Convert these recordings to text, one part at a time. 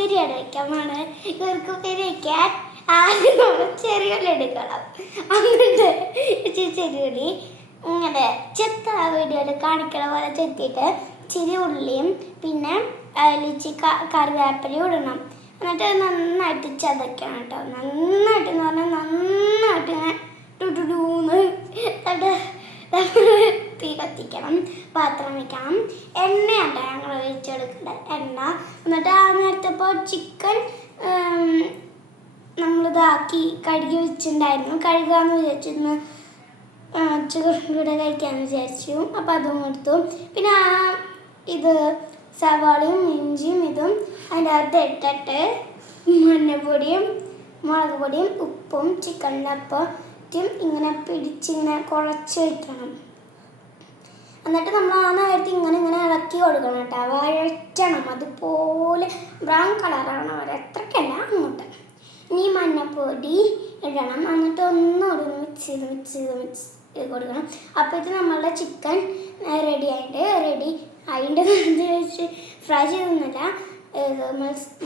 കൂർക്കുപ്പേരിയാണ് വയ്ക്കാമാണ്. കൂർക്കുപ്പേരി വയ്ക്കാൻ ആദ്യം നമ്മൾ ചെറിയുള്ളി എടുക്കണം. എന്നിട്ട് ചെറിയുള്ളി ഇങ്ങനെ ചെത്ത വീഡിയോയിൽ കാണിക്കണ പോലെ ചെത്തിയിട്ട് ഇച്ചിരി ഉള്ളിയും പിന്നെ അതിലിച്ചി കറിവേപ്പിലയും ഇടണം. എന്നിട്ട് നന്നായിട്ട് ചതയ്ക്കണം കേട്ടോ. നന്നായിട്ടെന്ന് പറഞ്ഞാൽ നന്നായിട്ട് ഇങ്ങനെ ടുടുടൂന്ന് തീ കത്തിക്കണം. പാത്രം വയ്ക്കണം. എണ്ണയുണ്ട് ഞങ്ങൾ ഒഴിച്ചെടുക്കേണ്ട എണ്ണ. എന്നിട്ട് ആ നേരത്തെ ഇപ്പോൾ ചിക്കൻ നമ്മളിതാക്കി കഴുകി വെച്ചിട്ടുണ്ടായിരുന്നു. കഴുകാമെന്ന് വിചാരിച്ചിരുന്നു, ചോറിൻ്റെ കൂടെ കഴിക്കാമെന്ന് വിചാരിച്ചു. അപ്പോൾ അതും എടുത്തു. പിന്നെ ഇത് സവാളയും ഇഞ്ചിയും ഇതും അതിൻ്റെ അകത്ത് ഇട്ടിട്ട് മഞ്ഞൾപ്പൊടിയും മുളക് പൊടിയും ഉപ്പും ചിക്കൻ്റെ ഒപ്പം ഇങ്ങനെ പിടിച്ചിങ്ങനെ കുഴച്ച് വയ്ക്കണം. എന്നിട്ട് നമ്മൾ ആ നേരത്തെ ഇങ്ങനെ ഇളക്കി കൊടുക്കണം കേട്ടോ. വഴറ്റണം, അതുപോലെ ബ്രൗൺ കളറാണ് അവർ, എത്രക്കല്ല അങ്ങോട്ട്. ഇനി മഞ്ഞൾപ്പൊടി ഇടണം. എന്നിട്ട് ഒന്നുകൂടി മിക്സ് ചെയ്ത് കൊടുക്കണം. അപ്പോഴത്തേക്ക് നമ്മളുടെ ചിക്കൻ റെഡി അതിൻ്റെ വെച്ച് ഫ്രൈ ചെയ്തൊന്നുമില്ല,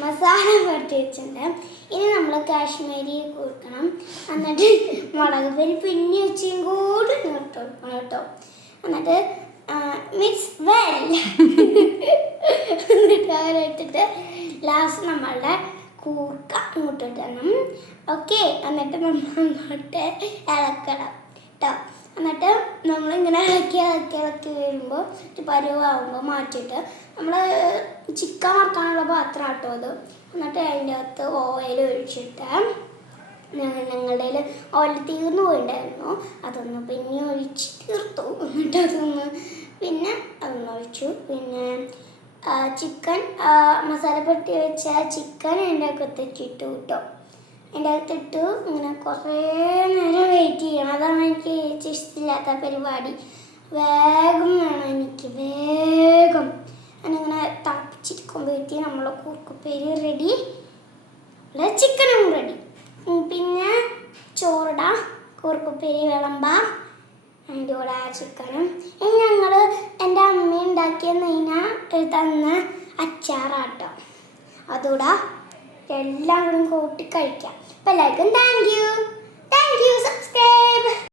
മസാല പുരട്ടി വെച്ചിട്ടുണ്ട്. ഇനി നമ്മൾ കാശ്മീരി കൊടുക്കണം. എന്നിട്ട് മുളക് പൊടി പിന്നെ വെച്ചും കൂടി ഇട്ട് കൊടുക്കണം കേട്ടോ. എന്നിട്ട് മിക്സ് വെൽ എന്നിട്ട് ലാസ്റ്റ് നമ്മളുടെ കൂർക്ക അങ്ങോട്ട് ഇടണം. ഓക്കെ, എന്നിട്ട് നമ്മൾ അങ്ങോട്ട് ഇളക്കണം കേട്ടോ. എന്നിട്ട് നമ്മളിങ്ങനെ ഇളക്കി വരുമ്പോൾ പരുവാകുമ്പോൾ മാറ്റിയിട്ട് നമ്മൾ ചിക്കൻ വറുക്കാനുള്ള പാത്രം കേട്ടോ അത്. എന്നിട്ട് അതിൻ്റെ അകത്ത് ഓയിൽ ഒഴിച്ചിട്ട് ഞങ്ങളുടെ ഓയിൽ തീർന്നു പോയിട്ടുണ്ടായിരുന്നു, അതൊന്ന് പിന്നെ ഒഴിച്ച് തീർത്തു. എന്നിട്ട് അതൊന്ന് ഒഴിച്ചു. പിന്നെ ചിക്കൻ മസാല പൊട്ടി വെച്ച ചിക്കൻ അതിൻ്റെ അകത്തിട്ടു കേട്ടോ. അതിൻ്റെ അകത്തിട്ട് ഇങ്ങനെ കുറേ നേരം വെയിറ്റ് ചെയ്യണം. അതാണ് എനിക്ക് ഏറ്റവും ഇഷ്ടമില്ലാത്ത പരിപാടി. വേഗം വേണം എനിക്ക്, വേഗം. അതിനിങ്ങനെ തിളപ്പിച്ചിരിക്കുമ്പോഴത്തേക്ക് നമ്മളെ കൂർക്കുപ്പേരി റെഡി, ചിക്കനും റെഡി. പിന്നെ ചോറിടാം, കൂർക്കുപ്പേരി വിളമ്പാം, അതിൻ്റെ കൂടെ ആ ചിക്കനും. ഞങ്ങൾ എൻ്റെ അമ്മ ഉണ്ടാക്കിയ തന്ന അച്ചാറാട്ടോ, അതുകൂടെ എല്ലാം കൂടി കൂട്ടി കഴിക്കാം. അപ്പം എല്ലാവർക്കും താങ്ക് യു. സബ്സ്ക്രൈബ്.